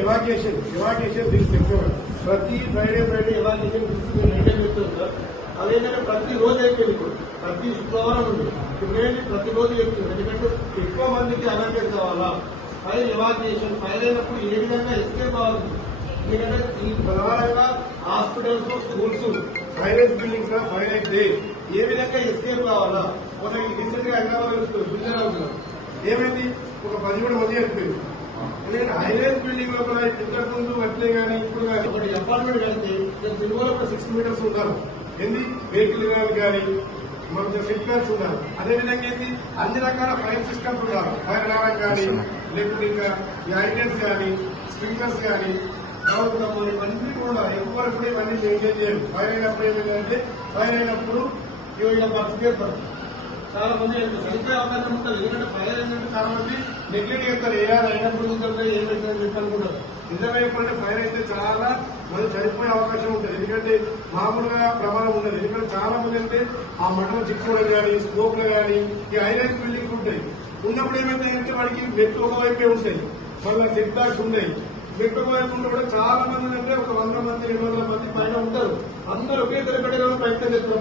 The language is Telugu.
ఎవాక్యుయేషన్ ఎవాక్యుయేషన్ డ్రిల్స్ ప్రతి ఫ్రైడే ఫ్రైడే ఎవాక్యుయేషన్ తీసుకుని మెయింటైన్ చేస్తాం సార్ అదేంటంటే ప్రతి రోజు అయిపోయింది ఇప్పుడు. ప్రతి శుక్రవారం ఉంది. ఇప్పుడు ప్రతి ప్రతిరోజు చెప్తుంది ఎందుకంటే ఎక్కువ మందికి అవేర్నెస్ కావాలా? ఫైర్ ఎవాక్యుయేషన్ ఫైర్ అయినప్పుడు ఏ విధంగా ఎస్కేప్ అవ్వాలి ఎందుకంటే ఈ ప్రధానంగా హాస్పిటల్స్ స్కూల్స్ ప్రైవేట్ బిల్డింగ్స్లో ఫైర్ అయితే ఏ విధంగా ఎస్కేప్ కావాలా? ఒక రీసెంట్గా హైదరాబాద్ బిల్డర్ ఏమైంది? ఒక పదిహేడు మంది చనిపోయింది ఎందుకంటే హైవేస్ బిల్డింగ్ లోపల ఇంతకు ముందు అట్లే కానీ ఇప్పుడు కానీ ఒకటి అపార్ట్మెంట్ కలిగితే సినిమాలో ఒక సిక్స్ మీటర్స్ ఉంటారు ఏంది వెహికల్ కానీ మనకు సిగ్నల్స్ ఉన్నారు అదేవిధంగా ఏంటి? అన్ని రకాల ఫైర్ సిస్టమ్స్ ఉన్నారు ఫైర్ అలారం కానీ లేకపోతే ఇంకా ఐటెన్స్ కానీ స్ప్రింక్లర్స్ కానీ కావుతున్నాము ఇవన్నీ కూడా ఎవరు ఇవన్నీ మెయింటైన్ చేయాలి ఫైర్ అయినప్పుడు ఏమైందంటే ఫైర్ అయినప్పుడు ఇవాళ బర్త్ పేపర్ చాలా మంది చనిపోయే అవకాశం ఉంటుంది. ఎందుకంటే ఫైర్ ఏంటంటే చాలా మంది నెగ్లెక్ట్ చేస్తారు ఏ అయినప్పుడు ఉంటుంది ఏమైందని చెప్పి అనుకుంటారు నిజమైనప్పుడు ఫైర్ అయితే చాలా మంది చనిపోయే అవకాశం ఉంటుంది. ఎందుకంటే మామూలుగా ప్రమాదం ఉండదు. ఎందుకంటే చాలా మంది అంటే ఆ మటన్ చిక్కులు కానీ స్మోక్లు కానీ ఈ హైరైజ్ బిల్డింగ్ ఉంటాయి. ఉన్నప్పుడు ఏమైందంటే వాడికి మెట్లు ఒకవైపే ఉంటాయి. మళ్ళీ సెట్ బ్యాక్స్ ఉన్నాయి మెట్లు ఒకవైపు ఉంటే కూడా చాలా మంది అంటే ఒక వంద మంది రెండు వందల మంది పైన ఉంటారు. అందరూ ఒకే దగ్గర ప్రయత్నం చేస్తారు.